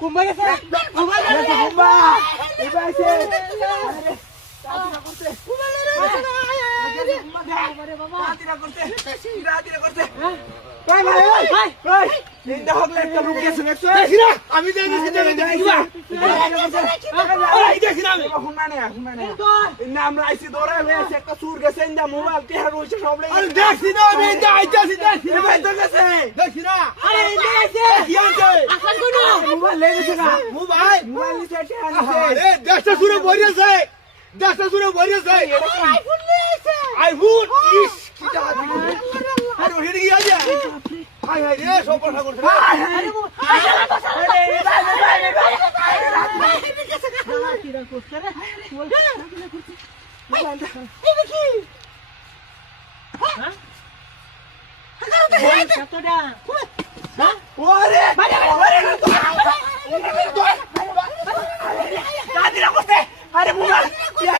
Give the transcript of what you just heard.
কুম্বা গেছে কুম্বা এবার আছে আরে তাড়াতাড়ি করতে তাড়াতাড়ি করতে ভাই ভাই ভাই ভাই নিন্দা হগলে একটা লোক গেছে দেখছো দেখিনা আমি যাই দিছি দেখিবা এই দেখিনা আমি হুনানে না আমরা আইছি দৌড়ে হয়েছে একটা চুর গেছে ইন্দা মোবাইল টেহার রইছে সব লাগে আরে দেখিনা আমি ইন্দা আইতাছি দেখিনা ভাই তো গেছে দেখিনা আরে ইন্দা গেছে কি আছে আসান কোন মোবাইল লেগেছে না মোবাইল নিচে টেহার আরে দেশটা সুরে ভরিয়েছে আইফোন নিয়েছে আইফোন ইস কি টাকা আরে ওরে কি আছে হাই হাই রে সব কথা করছে আরে আরে